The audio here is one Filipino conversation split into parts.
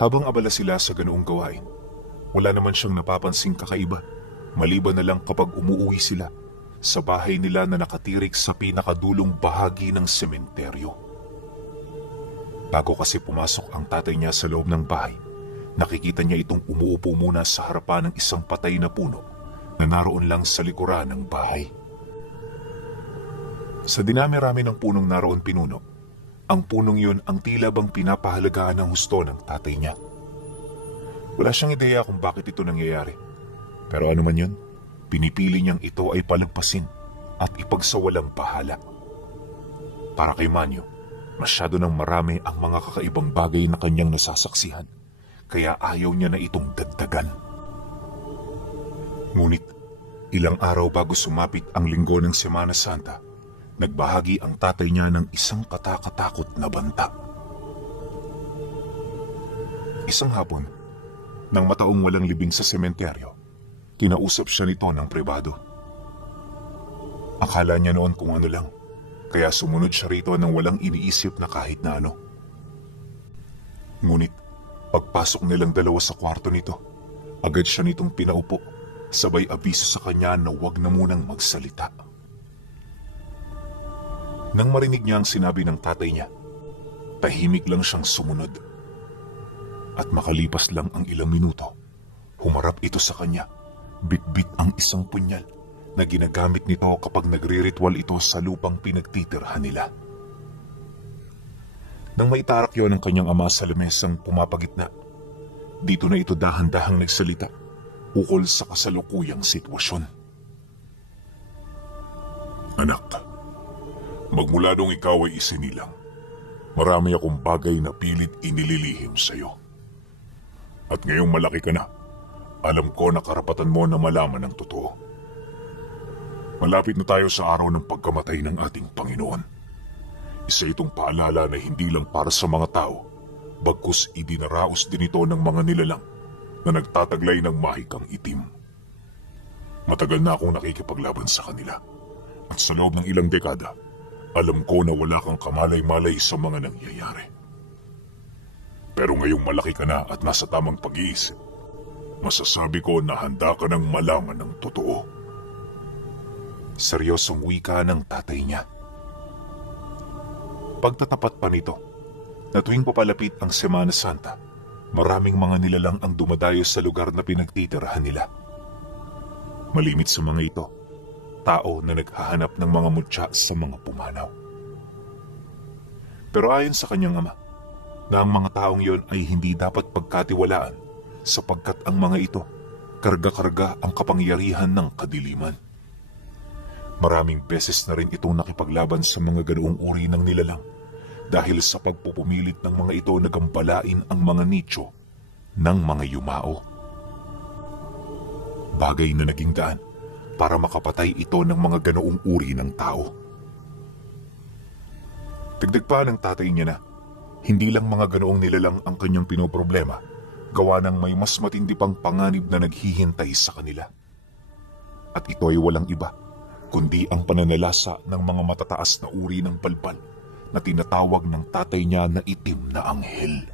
Habang abala sila sa ganoong gawain, wala naman siyang napapansing kakaiba, maliban na lang kapag umuuwi sila sa bahay nila na nakatirik sa pinakadulong bahagi ng sementeryo. Bago kasi pumasok ang tatay niya sa loob ng bahay, nakikita niya itong umuupo muna sa harapan ng isang patay na puno na naroon lang sa likuran ng bahay. Sa dinami-rami ng punong naroon pinuno, ang punong yun ang tila bang pinapahalagaan ng husto ng tatay niya. Wala siyang ideya kung bakit ito nangyayari. Pero ano man yun, pinipili niyang ito ay palagpasin at ipagsawalang bahala. Para kay Manyo, masyado nang marami ang mga kakaibang bagay na kanyang nasasaksihan, kaya ayaw niya na itong dagdagan. Ngunit, ilang araw bago sumapit ang linggo ng Semana Santa, nagbahagi ang tatay niya ng isang katakatakot na banta. Isang hapon, nang mataong walang libing sa sementeryo, kinausap siya nito ng pribado. Akala niya noon kung ano lang, kaya sumunod siya rito nang walang iniisip na kahit na ano. Ngunit, pagpasok nilang dalawa sa kwarto nito, agad siya nitong pinaupo, sabay abiso sa kanya na huwag na munang magsalita. Nang marinig niya ang sinabi ng tatay niya, tahimik lang siyang sumunod. At makalipas lang ang ilang minuto, humarap ito sa kanya, bitbit ang isang punyal na ginagamit nito kapag nagre-ritual ito sa lupang pinagtitirhan nila. Nang maitarak yon ng kanyang ama sa lamesang pumapagitna, dito na ito dahan-dahang nagsalita ukol sa kasalukuyang sitwasyon. Anak, magmula nung ikaw ay isinilang, marami akong bagay na pilit inililihim sa'yo. At ngayong malaki ka na, alam ko na karapatan mo na malaman ang totoo. Malapit na tayo sa araw ng pagkamatay ng ating Panginoon. Isa itong paalala na hindi lang para sa mga tao, bagkus idinaraos din ito ng mga nilalang na nagtataglay ng mahikang itim. Matagal na akong nakikipaglaban sa kanila. At sa loob ng ilang dekada, alam ko na wala kang kamalay-malay sa mga nangyayari. Pero ngayong malaki ka na at nasa tamang pag-iisip, masasabi ko na handa ka nang malaman ng totoo. Seryosong wika ng tatay niya. Pagtatapat pa nito, na tuwing papalapit ang Semana Santa, maraming mga nilalang ang dumadayo sa lugar na pinagtitirhan nila. Malimit sa mga ito, tao na naghahanap ng mga mutya sa mga pumanaw. Pero ayon sa kanyang ama, na ang mga taong yon ay hindi dapat pagkatiwalaan sapagkat ang mga ito, karga-karga ang kapangyarihan ng kadiliman. Maraming beses na rin itong nakipaglaban sa mga ganoong uri ng nilalang dahil sa pagpupumilit ng mga ito na gambalain ang mga nicho ng mga yumao. Bagay na naging daan para makapatay ito ng mga ganoong uri ng tao. Dagdag pa ng tatay niya na hindi lang mga ganoong nilalang ang kanyang pinoproblema, gawa ng may mas matindi pang panganib na naghihintay sa kanila. At ito ay walang iba, kundi ang pananalasa ng mga matataas na uri ng balbal na tinatawag ng tatay niya na itim na anghel.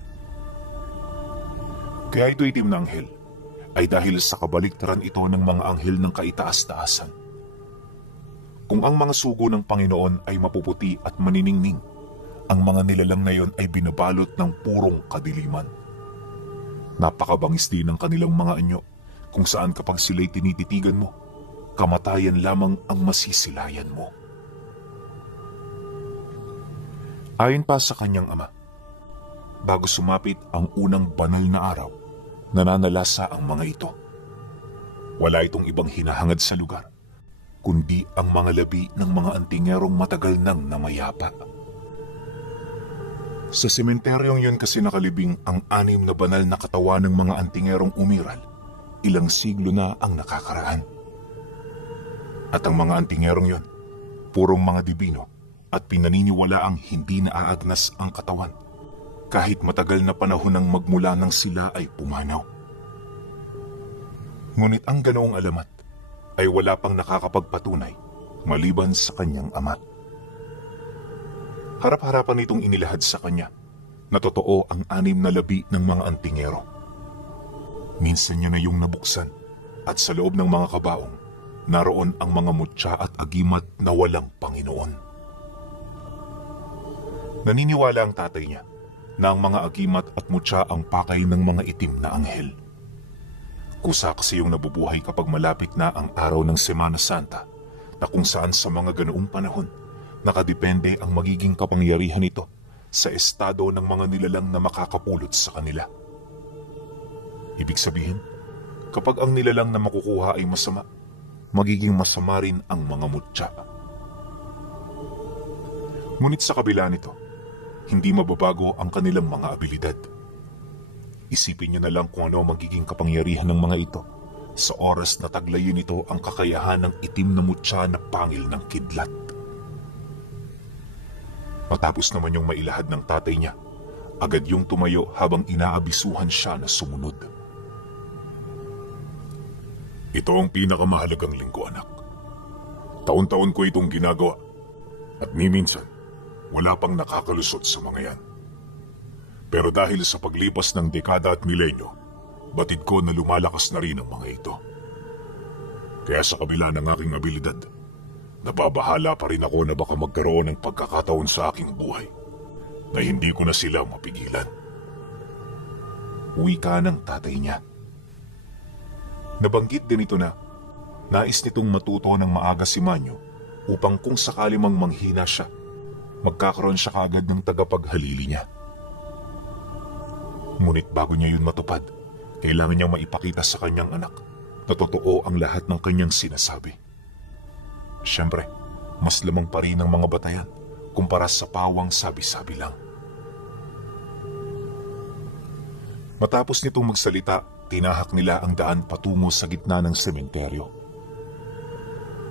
Kaya ito itim na anghel ay dahil sa kabaliktaran ito ng mga anghel ng kaitaas-taasan. Kung ang mga sugo ng Panginoon ay mapuputi at maniningning, ang mga nilalang na yon ay binabalot ng purong kadiliman. Napakabangis din ng kanilang mga anyo, kung saan kapag sila'y tinititigan mo, kamatayan lamang ang masisilayan mo. Ayon pa sa kanyang ama, bago sumapit ang unang banal na araw, nananalasa ang mga ito. Wala itong ibang hinahangad sa lugar, kundi ang mga labi ng mga antingerong matagal nang namayapa. Sa sementeryong yun kasi nakalibing ang 6 na banal na katawan ng mga antingerong umiral, ilang siglo na ang nakakaraan. At ang mga antingerong yun, purong mga dibino at pinaniniwala ang hindi naaagnas ang katawan, kahit matagal na panahon nang magmula nang sila ay pumanaw. Ngunit ang ganoong alamat ay wala pang nakakapagpatunay maliban sa kanyang ama. Harap-harapan itong inilahad sa kanya na totoo ang 6 na labi ng mga antingero. Minsan niya na yung nabuksan at sa loob ng mga kabaong, naroon ang mga mutya at agimat na walang Panginoon. Naniniwala ang tatay niya na ang mga agimat at mutya ang pakay ng mga itim na anghel. Kusa kasi yung nabubuhay kapag malapit na ang araw ng Semana Santa, na kung saan sa mga ganoong panahon, nakadepende ang magiging kapangyarihan nito sa estado ng mga nilalang na makakapulot sa kanila. Ibig sabihin, kapag ang nilalang na makukuha ay masama, magiging masama rin ang mga mutya. Ngunit sa kabila nito, hindi mababago ang kanilang mga abilidad. Isipin niyo na lang kung ano magiging kapangyarihan ng mga ito sa oras na taglayin nito ang kakayahan ng itim na mutya na pangil ng kidlat. Matapos naman yung mailahad ng tatay niya, agad yung tumayo habang inaabisuhan siya na sumunod. Ito ang pinakamahalagang linggo, anak. Taon-taon ko itong ginagawa at minsan wala pang nakakalusot sa mga yan. Pero dahil sa paglipas ng dekada at milenyo, batid ko na lumalakas na rin ang mga ito. Kaya sa kabila ng aking abilidad, nababahala pa rin ako na baka magkaroon ng pagkakataon sa aking buhay na hindi ko na sila mapigilan. Uwi ka ng tatay niya. Nabanggit din ito na nais nitong matuto ng maaga si Manyo upang kung sakali mang manghina siya, magkakaroon siya kaagad ng tagapaghalili niya. Ngunit bago niya yun matupad, kailangan niyang maipakita sa kanyang anak na totoo ang lahat ng kanyang sinasabi. Siyempre, mas lamang pa rin ang mga batayan kumpara sa pawang sabi-sabi lang. Matapos nitong magsalita, tinahak nila ang daan patungo sa gitna ng sementeryo.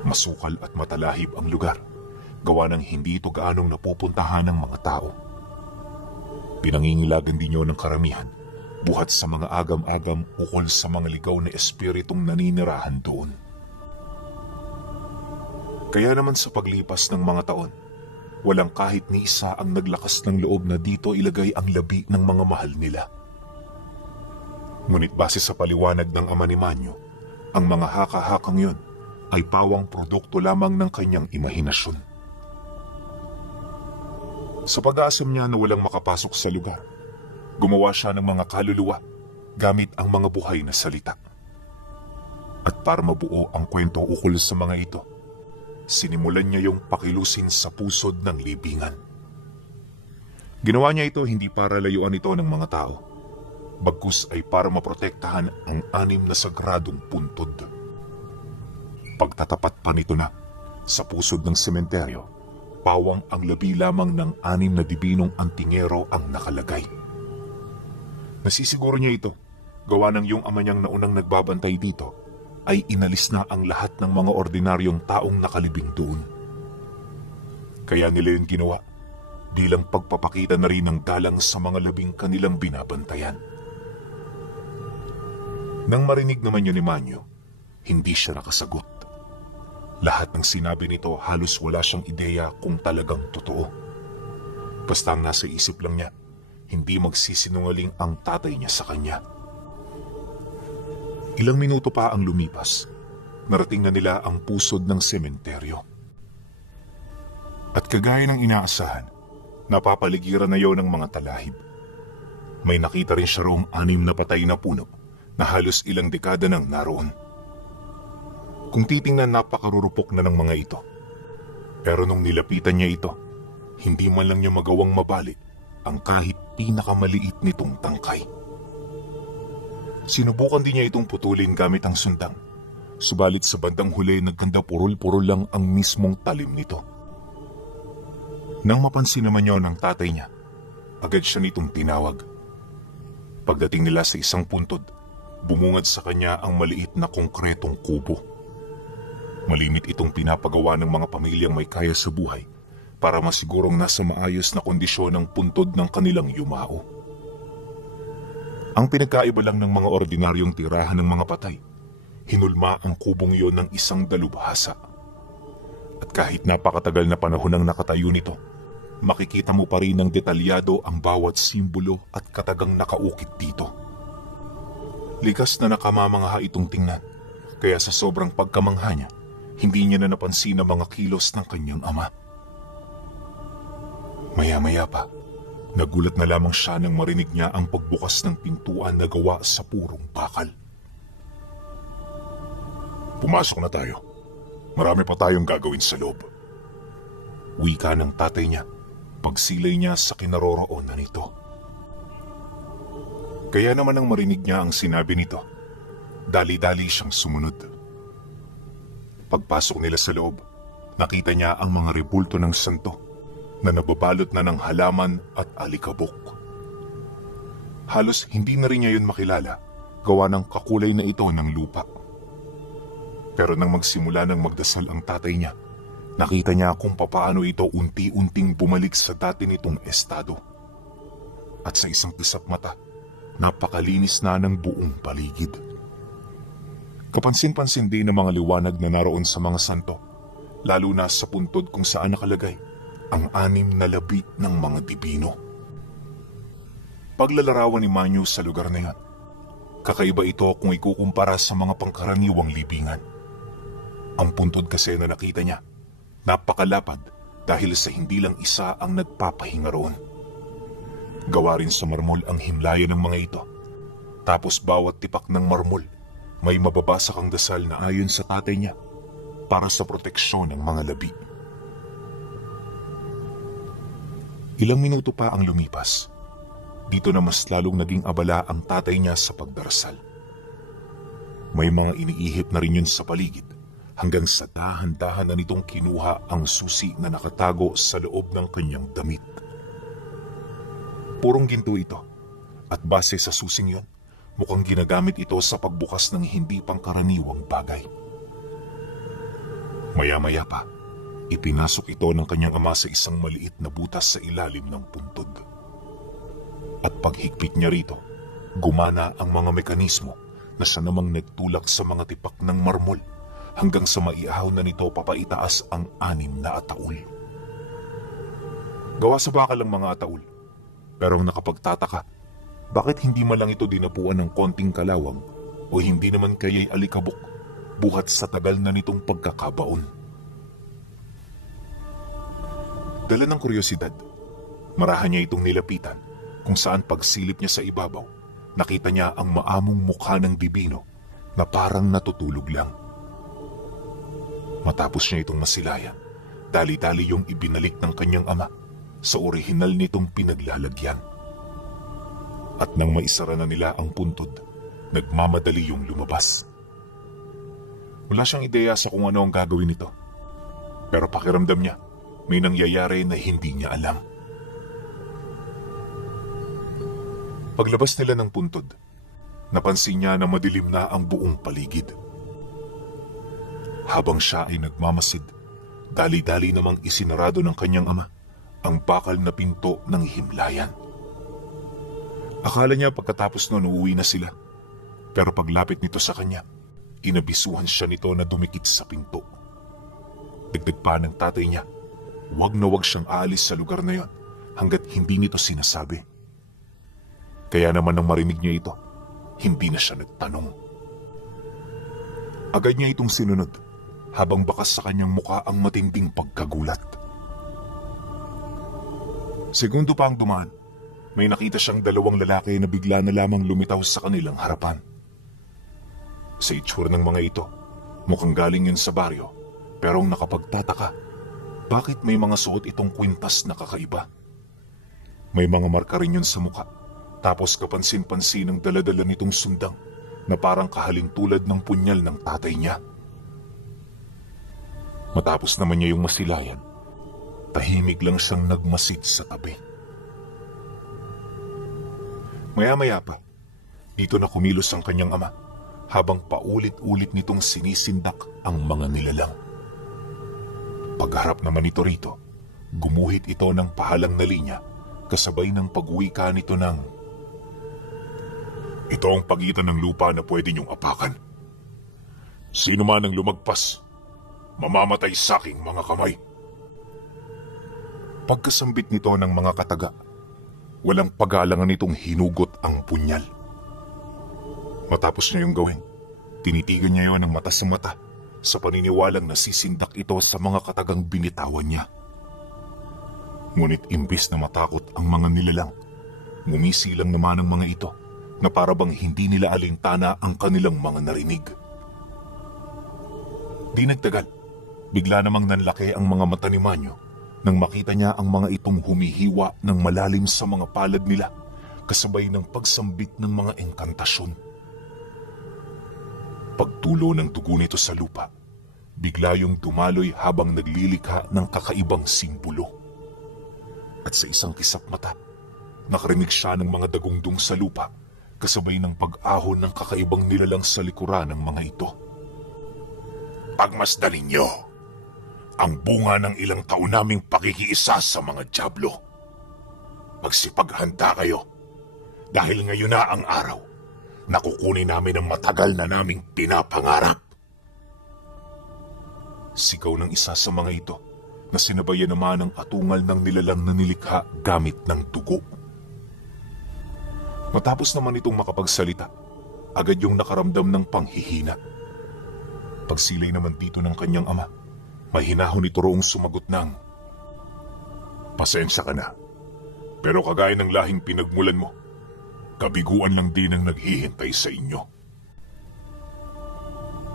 Masukal at matalahib ang lugar, gawa ng hindi ito gaanong napupuntahan ng mga tao. Pinangingilagan din yun ng karamihan, buhat sa mga agam-agam ukol sa mga ligaw na espiritong naninirahan doon. Kaya naman sa paglipas ng mga taon, walang kahit ni isa ang naglakas ng loob na dito ilagay ang labi ng mga mahal nila. Ngunit base sa paliwanag ng ama ni Manyo, ang mga haka-hakang yun ay pawang produkto lamang ng kanyang imahinasyon. Sa pag-aasam niya na walang makapasok sa lugar, gumawa siya ng mga kaluluwa gamit ang mga buhay na salita. At para mabuo ang kwento ukol sa mga ito, sinimulan niya yung pakilusin sa pusod ng libingan. Ginawa niya ito hindi para layuan ito ng mga tao, bagkus ay para maprotektahan ang 6 na sagradong puntod. Pagtatapat pa nito na, sa pusod ng sementeryo, pawang ang labi lamang ng 6 na dibinong antingero ang nakalagay. Nasisiguro niya ito, gawa ng yung ama niyang naunang nagbabantay dito, ay inalis na ang lahat ng mga ordinaryong taong nakalibing doon. Kaya nila yun ginawa, bilang pagpapakita na rin ng galang sa mga labing kanilang binabantayan. Nang marinig naman yun ni Manyo, hindi siya nakasagot. Lahat ng sinabi nito halos wala siyang ideya kung talagang totoo. Basta ang nasa isip lang niya, hindi magsisinungaling ang tatay niya sa kanya. Ilang minuto pa ang lumipas, narating na nila ang pusod ng sementeryo. At kagaya ng inaasahan, napapaligiran na yon ng mga talahib. May nakita rin siya roong 6 na patay na puno na halos ilang dekada nang naroon. Kung titingnan, napakarurupok na ng mga ito. Pero nung nilapitan niya ito, hindi man lang niya magawang mabali ang kahit pinakamaliit nitong tangkay. Sinubukan din niya itong putulin gamit ang sundang. Subalit sa bandang huli, nagkanda purol-purol lang ang mismong talim nito. Nang mapansin naman niya ng tatay niya, agad siya nitong tinawag. Pagdating nila sa isang puntod, bumungad sa kanya ang maliit na konkretong kubo. Malimit itong pinapagawa ng mga pamilyang may kaya sa buhay para masigurong nasa maayos na kondisyon ang puntod ng kanilang yumao. Ang pinagkaiba lang ng mga ordinaryong tirahan ng mga patay, hinulma ang kubong iyon ng isang dalubhasa. At kahit napakatagal na panahon ang nakatayo nito, makikita mo pa rin ng detalyado ang bawat simbolo at katagang nakaukit dito. Likas na nakamamangha itong tingnan, kaya sa sobrang pagkamangha niya, hindi niya na napansin ang mga kilos ng kanyang ama. Maya-maya pa, nagulat na lamang siya nang marinig niya ang pagbukas ng pintuan na gawa sa purong bakal. Pumasok na tayo. Marami pa tayong gagawin sa loob. Wika ng tatay niya, pagsilay niya sa kinaroroonan nito. Kaya naman nang marinig niya ang sinabi nito, dali-dali siyang sumunod. Pagpasok nila sa loob, nakita niya ang mga rebulto ng santo na nababalot na ng halaman at alikabok. Halos hindi na rin niya yun makilala, gawa ng kakulay na ito ng lupa. Pero nang magsimula ng magdasal ang tatay niya, nakita niya kung papaano ito unti-unting bumalik sa dati nitong estado. At sa isang pisap mata, napakalinis na ng buong paligid. Kapansin-pansin din ang mga liwanag na naroon sa mga santo, lalo na sa puntod kung saan nakalagay ang 6 na labi ng mga dibino. Paglalarawan ni Manyo sa lugar na yan, kakaiba ito kung ikukumpara sa mga pangkaraniwang libingan. Ang puntod kasi na nakita niya, napakalapad dahil sa hindi lang isa ang nagpapahinga roon. Gawa rin sa marmol ang himlayan ng mga ito. Tapos bawat tipak ng marmol, may mababasa kang dasal na ayon sa tatay niya para sa proteksyon ng mga labi. Ilang minuto pa ang lumipas. Dito na mas lalong naging abala ang tatay niya sa pagdarasal. May mga iniihip na rin yun sa paligid hanggang sa dahan-dahan na nitong kinuha ang susi na nakatago sa loob ng kanyang damit. Purong ginto ito at base sa susing yun, mukhang ginagamit ito sa pagbukas ng hindi pangkaraniwang bagay. Maya-maya pa, ipinasok ito ng kanyang ama sa isang maliit na butas sa ilalim ng puntod. At paghigpit niya rito, gumana ang mga mekanismo na sa namang nagtulak sa mga tipak ng marmol hanggang sa maiahaw na nito papaitaas ang 6 na ataul. Gawa sa bakal ang mga ataul, pero nakapagtataka, bakit hindi man lang ito dinapuan ng konting kalawang o hindi naman kaya'y alikabok buhat sa tagal na nitong pagkakabaon. Dala ng kuryosidad, marahan niya itong nilapitan kung saan pagsilip niya sa ibabaw, nakita niya ang maamong mukha ng dibino na parang natutulog lang. Matapos niya itong masilayan, dali-dali yung ibinalik ng kanyang ama sa orihinal nitong pinaglalagyan. At nang maisara na nila ang puntod, nagmamadali yung lumabas. Wala siyang ideya sa kung ano ang gagawin nito. Pero pakiramdam niya, may nangyayari na hindi niya alam. Paglabas nila ng puntod, napansin niya na madilim na ang buong paligid. Habang siya ay nagmamasid, dali-dali namang isinarado ng kanyang ama ang bakal na pinto ng himlayan. Akala niya pagkatapos noon uuwi na sila, pero paglapit nito sa kanya, inabisuhan siya nito na dumikit sa pinto. Dagdag pa ng tatay niya, wag na wag siyang aalis sa lugar na yon hanggat hindi nito sinasabi. Kaya naman nang marinig niya ito, hindi na siya nagtanong. Agad niya itong sinunod habang bakas sa kanyang muka ang matinding pagkagulat. Segundo pa ang dumaan, may nakita siyang 2 lalaki na bigla na lamang lumitaw sa kanilang harapan. Sa itsura ng mga ito, mukhang galing yun sa baryo, pero ang nakapagtataka, bakit may mga suot itong kwintas na kakaiba? May mga marka rin yun sa muka, tapos kapansin-pansin ang daladala nitong sundang na parang kahalintulad ng punyal ng tatay niya. Matapos naman niya yung masilayan, tahimik lang siyang nagmasid sa tabi. Maya-maya pa, dito na kumilos ang kanyang ama habang paulit-ulit nitong sinisindak ang mga nilalang. Pagharap naman nito rito, gumuhit ito ng pahalang na linya kasabay ng pagwika nito ng, "Ito ang pagitan ng lupa na pwede niyong apakan. Sino man ang lumagpas, mamamatay sa aking mga kamay." Pagkasambit nito ng mga kataga, walang pag-aalangan nitong hinugot ang punyal. Matapos niya yung gawin, tinitigan niya yon ng mata sa mata sa paniniwalang nasisindak ito sa mga katagang binitawan niya. Ngunit imbis na matakot ang mga nilalang, ngumisilang naman ang mga ito na parabang hindi nila alintana ang kanilang mga narinig. Di nagtagal, bigla namang nanlaki ang mga mata ni Manyo nang makita niya ang mga itong humihiwa ng malalim sa mga palad nila kasabay ng pagsambit ng mga engkantasyon. Pagtulo ng dugo nito sa lupa, bigla yung dumaloy habang naglilikha ng kakaibang simbolo. At sa isang kisap mata, nakarinig siya ng mga dagungdong sa lupa kasabay ng pag-ahon ng kakaibang nilalang sa likuran ng mga ito. Pagmasdanin niyo ang bunga ng ilang taon naming pakikiisa sa mga dyablo. Magsipaghanda kayo dahil ngayon na ang araw na kukunin namin ang matagal na naming pinapangarap. Sigaw ng isa sa mga ito na sinabayan naman ng atungal ng nilalang na nilikha gamit ng dugo. Matapos naman itong makapagsalita, agad yung nakaramdam ng panghihina. Pagsilay naman dito ng kanyang ama, mahinahon nito roong sumagot ng, "Pasensya ka na, pero kagaya ng lahing pinagmulan mo, kabiguan lang din ang naghihintay sa inyo."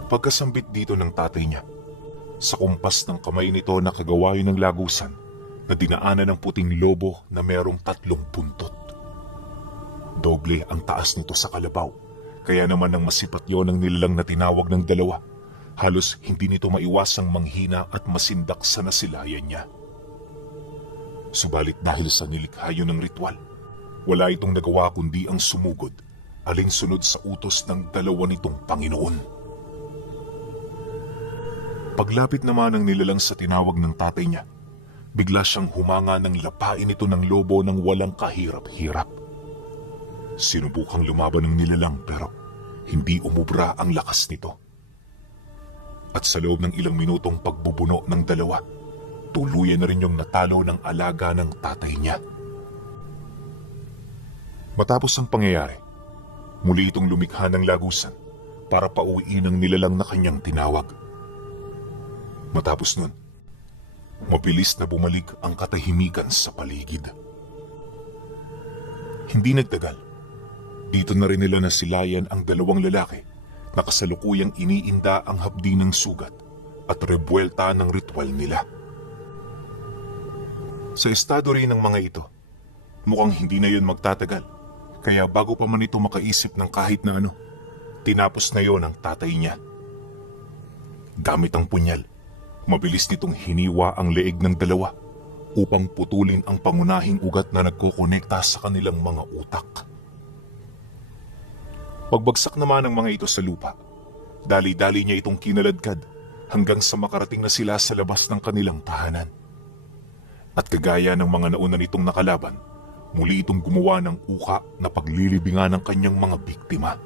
Pagkasambit dito ng tatay niya, sa kumpas ng kamay nito na kagawain ng lagusan na dinaanan ng puting lobo na merong 3 buntot. Doble ang taas nito sa kalabaw, kaya naman nang masipat yon ang nilalang na tinawag ng dalawa, halos hindi nito maiwasang manghina at masindak sa nasilayan niya. Subalit dahil sa nilikha yun ng ritual, wala itong nagawa kundi ang sumugod, alinsunod sa utos ng dalawa nitong Panginoon. Paglapit naman ng nilalang sa tinawag ng tatay niya, bigla siyang humanga ng lapain ito ng lobo ng walang kahirap-hirap. Sinubukang lumaban ng nilalang pero hindi umubra ang lakas nito. At sa loob ng ilang minutong pagbubuno ng dalawa, tuluyan na rin yung natalo ng alaga ng tatay niya. Matapos ang pangyayari, muli itong lumikha ng lagusan para pauwiin ang nilalang na kanyang tinawag. Matapos nun, mabilis na bumalik ang katahimikan sa paligid. Hindi nagtagal, dito na rin nila nasilayan ang dalawang lalaki na kasalukuyang iniinda ang hapdi ng sugat at rebuelta ng ritual nila. Sa estado rin ng mga ito, mukhang hindi na yun magtatagal, kaya bago pa man ito makaisip ng kahit na ano, tinapos na yon ang tatay niya. Gamit ang punyal, mabilis nitong hiniwa ang leeg ng dalawa upang putulin ang pangunahing ugat na nagkokonekta sa kanilang mga utak. Pagbagsak naman ng mga ito sa lupa, dali-dali niya itong kinaladkad hanggang sa makarating na sila sa labas ng kanilang tahanan. At kagaya ng mga nauna nitong nakalaban, muli itong gumawa ng uka na paglilibingan ng kanyang mga biktima.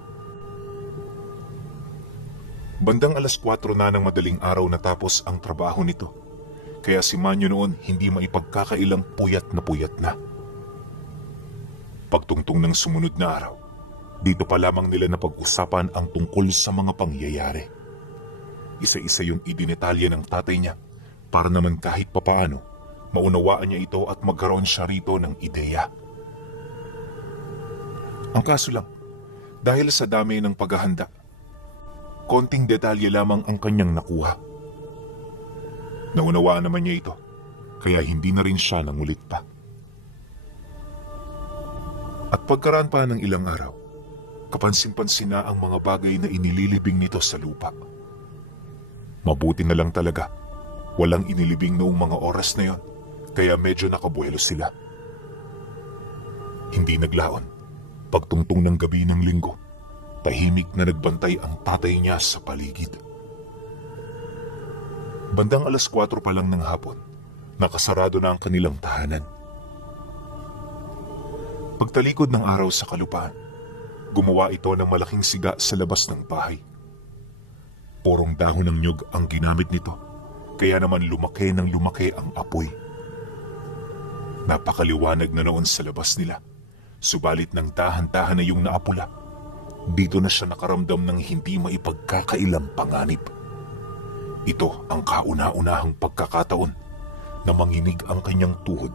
Bandang 4:00 na ng madaling araw natapos ang trabaho nito, kaya si Manyo noon hindi maipagkakailang puyat na. Pagtungtong ng sumunod na araw, dito pa lamang nila napag-usapan ang tungkol sa mga pangyayari. Isa-isa yung idinetalya ng tatay niya para naman kahit papaano maunawaan niya ito at magkaroon siya rito ng ideya. Ang kaso lang, dahil sa dami ng paghahanda, konting detalye lamang ang kanyang nakuha. Naunawaan naman niya ito, kaya hindi na rin siya nangulit pa. At pagkaraan pa ng ilang araw, kapansin-pansin na ang mga bagay na inililibing nito sa lupa. Mabuti na lang talaga, walang inilibing noong mga oras na yon, kaya medyo nakabuelo sila. Hindi naglaon, pagtungtong ng gabi ng linggo, tahimik na nagbantay ang tatay niya sa paligid. Bandang 4:00 pa lang ng hapon, nakasarado na ang kanilang tahanan. Pagtalikod ng araw sa kalupaan, gumawa ito ng malaking siga sa labas ng bahay. Purong dahon ng nyug ang ginamit nito, kaya naman lumaki ng lumaki ang apoy. Napakaliwanag na noon sa labas nila, subalit nang dahan-dahan na yung naapula, dito na siya nakaramdam ng hindi maipagkakailang panganib. Ito ang kauna-unahang pagkakataon na manginig ang kanyang tuhod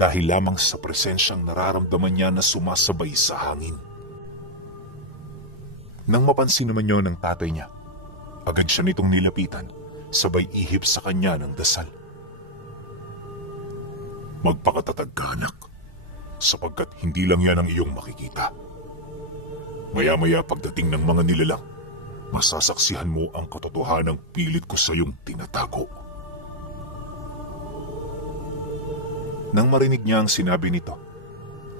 dahil lamang sa presensyang nararamdaman niya na sumasabay sa hangin. Nang mapansin naman yun ng tatay niya, agad siya nitong nilapitan, sabay ihip sa kanya ng dasal. Magpakatatag ka, anak, sapagkat hindi lang yan ang iyong makikita. Maya-maya pagdating ng mga nilalang, masasaksihan mo ang katotohanang pilit ko sa iyong tinatago. Nang marinig niya ang sinabi nito,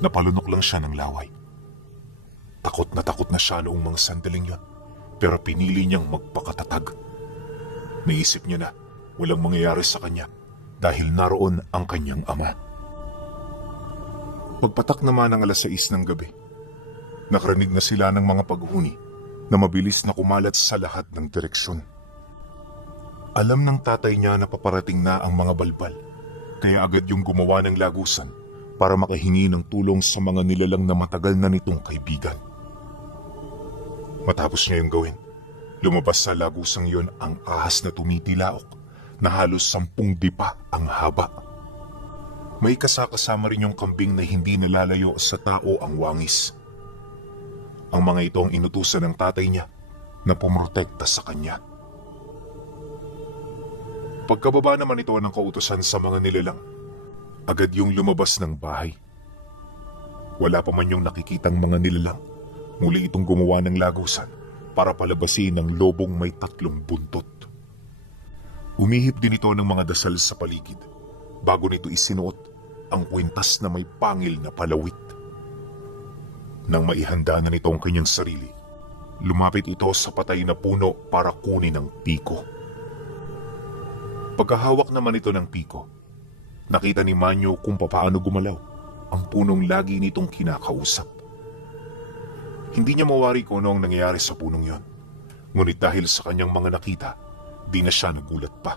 napalunok lang siya ng laway. Takot na siya noong mga sandaling yon, pero pinili niyang magpakatatag. Naisip niya na walang mangyayari sa kanya dahil naroon ang kanyang ama. Pagpatak naman ng 6:00 ng gabi, nakarinig na sila ng mga paghuni na mabilis na kumalat sa lahat ng direksyon. Alam ng tatay niya na paparating na ang mga balbal, kaya agad yung gumawa ng lagusan para makahingi ng tulong sa mga nilalang na matagal na nitong kaibigan. Matapos niya yung gawin, lumabas sa lagusang yon ang ahas na tumitilaok na halos 10 dipa ang haba. May kasakasama rin yung kambing na hindi nalalayo sa tao ang wangis. Ang mga ito ang inutusan ng tatay niya na pumrotekta sa kanya. Pagkababa naman ito ng kautusan sa mga nilalang, agad yung lumabas ng bahay. Wala pa man yung nakikitang mga nilalang, muli itong gumawa ng lagusan para palabasin ng lobong may 3 buntot. Umihip din ito ng mga dasal sa paligid bago nito isinuot ang kwintas na may pangil na palawit. Nang maihanda na nito ang kanyang sarili, lumapit ito sa patay na puno para kunin ang piko. Pagkahawak naman ito ng piko, nakita ni Manyo kung papaano gumalaw ang punong lagi nitong kinakausap. Hindi niya mawari kung ano ang nangyayari sa punong yon, ngunit dahil sa kanyang mga nakita, di na siya nagulat pa.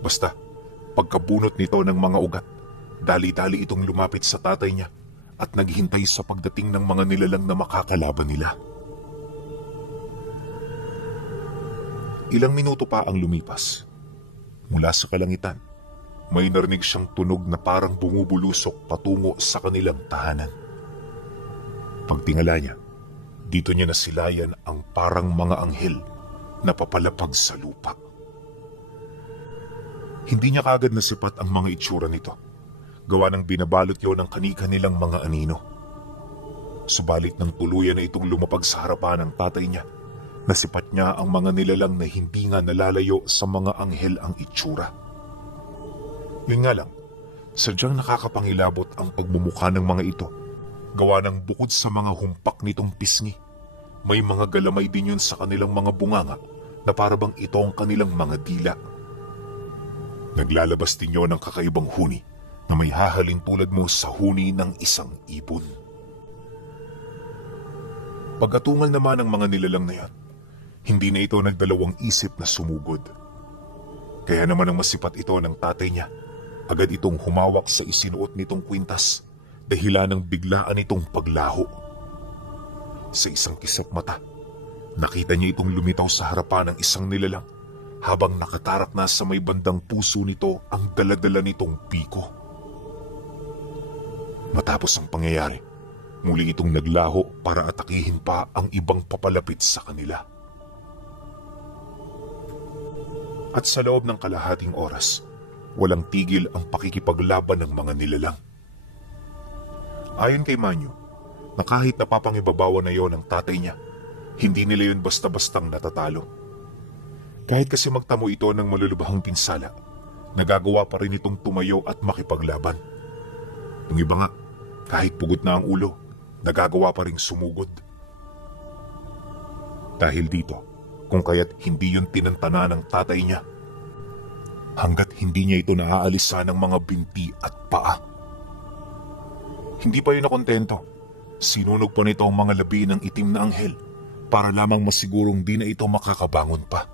Basta, pagkabunot nito ng mga ugat, dali-dali itong lumapit sa tatay niya at naghihintay sa pagdating ng mga nilalang na makakalaban nila. Ilang minuto pa ang lumipas. Mula sa kalangitan, may narinig siyang tunog na parang bumubulusok patungo sa kanilang tahanan. Pagtingala niya, dito niya nasilayan ang parang mga anghel na papalapag sa lupa. Hindi niya kaagad nasipat ang mga itsura nito, gawa ng binabalot yun ng kani-kanilang mga anino. Subalit nang tuluyan na itong lumapag sa harapan ng tatay niya, nasipat niya ang mga nilalang na hindi nga nalalayo sa mga anghel ang itsura. Yun nga lang, sadyang nakakapangilabot ang pagmumukha ng mga ito, gawa ng bukod sa mga humpak nitong pisngi, may mga galamay din yun sa kanilang mga bunganga na parabang ito ang kanilang mga dila. Naglalabas din yun ng kakaibang huni na may hahalin tulad mo sa huni ng isang ibon. Pag-atungal naman ng mga nilalang na yan, hindi na ito nagdalawang isip na sumugod. Kaya naman ang masipat ito ng tatay niya, agad itong humawak sa isinuot nitong kwintas, dahilan ng biglaan itong paglaho. Sa isang kisap mata, nakita niya itong lumitaw sa harapan ng isang nilalang habang nakatarak na sa may bandang puso nito ang daladala nitong piko. Matapos ang pangyayari, muli itong naglaho para atakihin pa ang ibang papalapit sa kanila. At sa loob ng kalahating oras, walang tigil ang pakikipaglaban ng mga nilalang. Ayon kay Manyo, na kahit napapangibabawan na yon ng tatay niya, hindi nila yun basta-bastang natatalo. Kahit kasi magtamo ito ng malulubhang pinsala, nagagawa pa rin itong tumayo at makipaglaban. Yung iba nga, kahit pugot na ang ulo, nagagawa pa rin sumugod. Dahil dito, kung kaya't hindi yun tinantana ng tatay niya, hanggat hindi niya ito naaalisan ng mga binti at paa. Hindi pa yun nakontento. Sinunog pa nito ang mga labi ng itim na anghel para lamang masigurong di na ito makakabangon pa.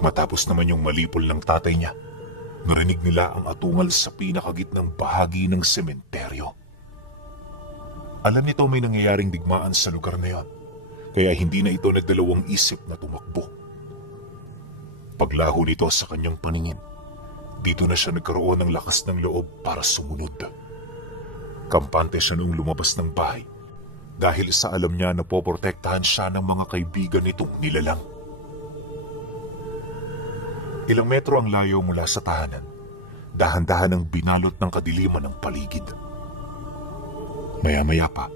Matapos naman yung malipol ng tatay niya, Narinig nila ang atungal sa pinakagitnang bahagi ng sementeryo. Alam nito may nangyayaring digmaan sa lugar na yon, kaya hindi na ito nagdalawang isip na tumakbo. Paglaho nito sa kanyang paningin, dito na siya nagkaroon ng lakas ng loob para sumunod. Kampante siya noong lumabas ng bahay dahil sa alam niya na poprotektahan siya ng mga kaibigan nitong nilalang. Ilang metro ang layo mula sa tahanan, dahan-dahan ang binalot ng kadiliman ng paligid. Maya-maya pa,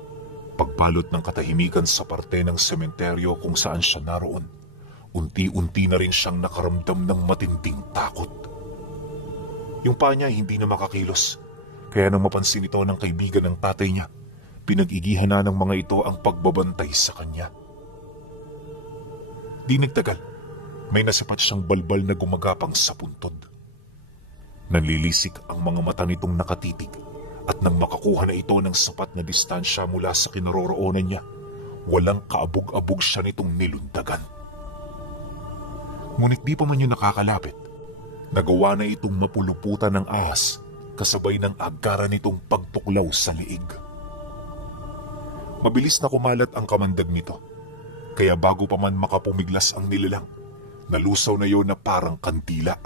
pagbalot ng katahimikan sa parte ng sementeryo kung saan siya naroon, unti-unti na rin siyang nakaramdam ng matinding takot. Yung paa niya hindi na makakilos, kaya nang mapansin ito ng kaibigan ng tatay niya, pinag-igihan na ng mga ito ang pagbabantay sa kanya. Di nagtagal, may nasapat siyang balbal na gumagapang sa puntod. Nanlilisik ang mga mata nitong nakatitig at nang makakuha na ito ng sapat na distansya mula sa kinaroroonan niya, walang kaabog-abog siya nitong nilundagan. Ngunit di pa man yun nakakalapit, nagawa na itong mapuluputan ng ahas kasabay ng agaran nitong pagtuklaw sa liig. Mabilis na kumalat ang kamandag nito, kaya bago pa man makapumiglas ang nilalang, nalusaw na yon na parang kandila.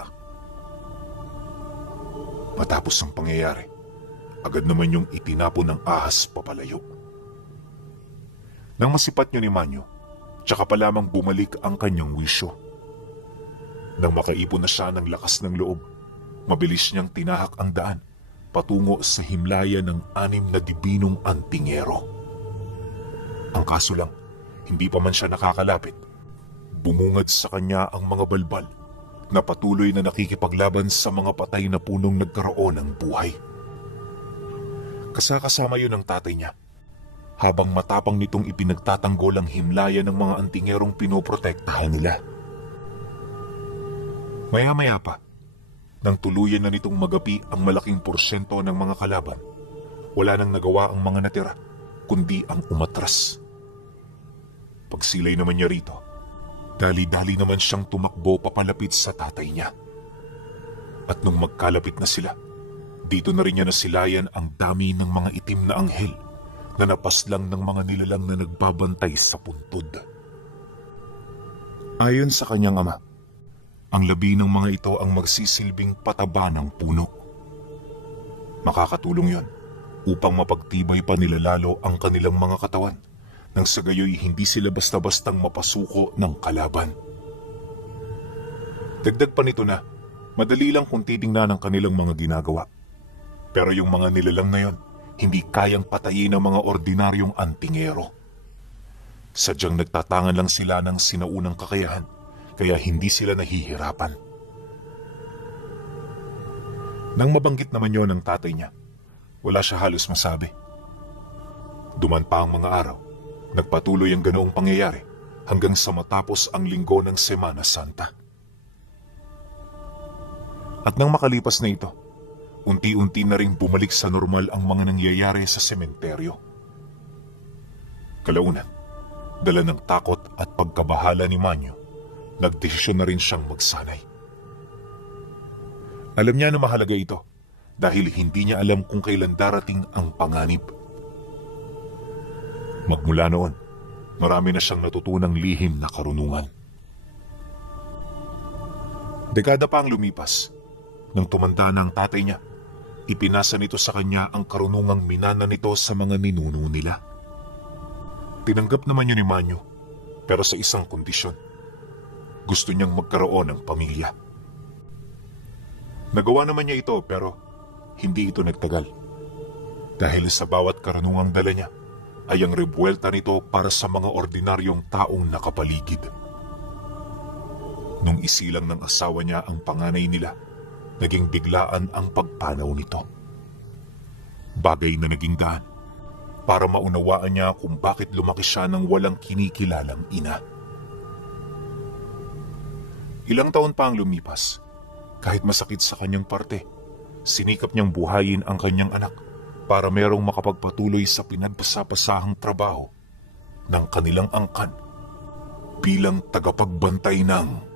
Matapos ang pangyayari, agad naman yung itinapon ng ahas papalayo. Nang masipat nyo ni Manyo, tsaka pa lamang bumalik ang kanyang wisyo. Nang makaipon na siya ng lakas ng loob, mabilis niyang tinahak ang daan patungo sa himlaya ng 6 na dibinong antingero. Ang kaso lang, hindi pa man siya nakakalapit, bumungad sa kanya ang mga balbal na patuloy na nakikipaglaban sa mga patay na punong nagkaroon ng buhay. Kasama yun ang tatay niya, habang matapang nitong ipinagtatanggol ang himlaya ng mga antingerong pinoprotektahan nila. Maya-maya pa, nang tuluyan na nitong magapi ang malaking porsyento ng mga kalaban, wala nang nagawa ang mga natira, kundi ang umatras. Pagsilay naman niya rito, dali-dali naman siyang tumakbo papalapit sa tatay niya. At nung magkalapit na sila, dito na rin niya nasilayan ang dami ng mga itim na anghel na napaslang ng mga nilalang na nagbabantay sa puntod. Ayon sa kanyang ama, ang labi ng mga ito ang magsisilbing pataba ng puno. Makakatulong yon upang mapagtibay pa nila lalo ang kanilang mga katawan, nang sa gayoy hindi sila basta-bastang mapasuko ng kalaban. Dagdag pa nito na, madali lang kung titingnan ang kanilang mga ginagawa. Pero yung mga nilalang na yon, hindi kayang patayin ng mga ordinaryong antingero. Sadyang nagtatangan lang sila ng sinaunang kakayahan, kaya hindi sila nahihirapan. Nang mabanggit naman yon ng tatay niya, wala siya halos masabi. Duman pa ang mga araw, nagpatuloy ang ganoong pangyayari hanggang sa matapos ang linggo ng Semana Santa. At nang makalipas na ito, unti-unti na ring bumalik sa normal ang mga nangyayari sa sementeryo. Kalaunan, dala ng takot at pagkabahala ni Manyo, nagdesisyon na rin siyang magsanay. Alam niya na mahalaga ito dahil hindi niya alam kung kailan darating ang panganib. Magmula noon, marami na siyang natutunang lihim na karunungan. Dekada pa ang lumipas, nang tumanda na ang tatay niya, ipinasa nito sa kanya ang karunungang minana nito sa mga ninuno nila. Tinanggap naman yun ni Manyo, pero sa isang kondisyon. Gusto niyang magkaroon ng pamilya. Nagawa naman niya ito pero hindi ito nagtagal. Dahil sa bawat karunungang dala niya, ay ang rebuelta nito para sa mga ordinaryong taong nakapaligid. Nung isilang ng asawa niya ang panganay nila, naging biglaan ang pagpanaw nito. Bagay na naging daan para maunawaan niya kung bakit lumaki siya ng walang kinikilalang ina. Ilang taon pa ang lumipas, kahit masakit sa kanyang parte, sinikap niyang buhayin ang kanyang anak para merong makapagpatuloy sa pinagpasapasahang trabaho ng kanilang angkan bilang tagapagbantay ng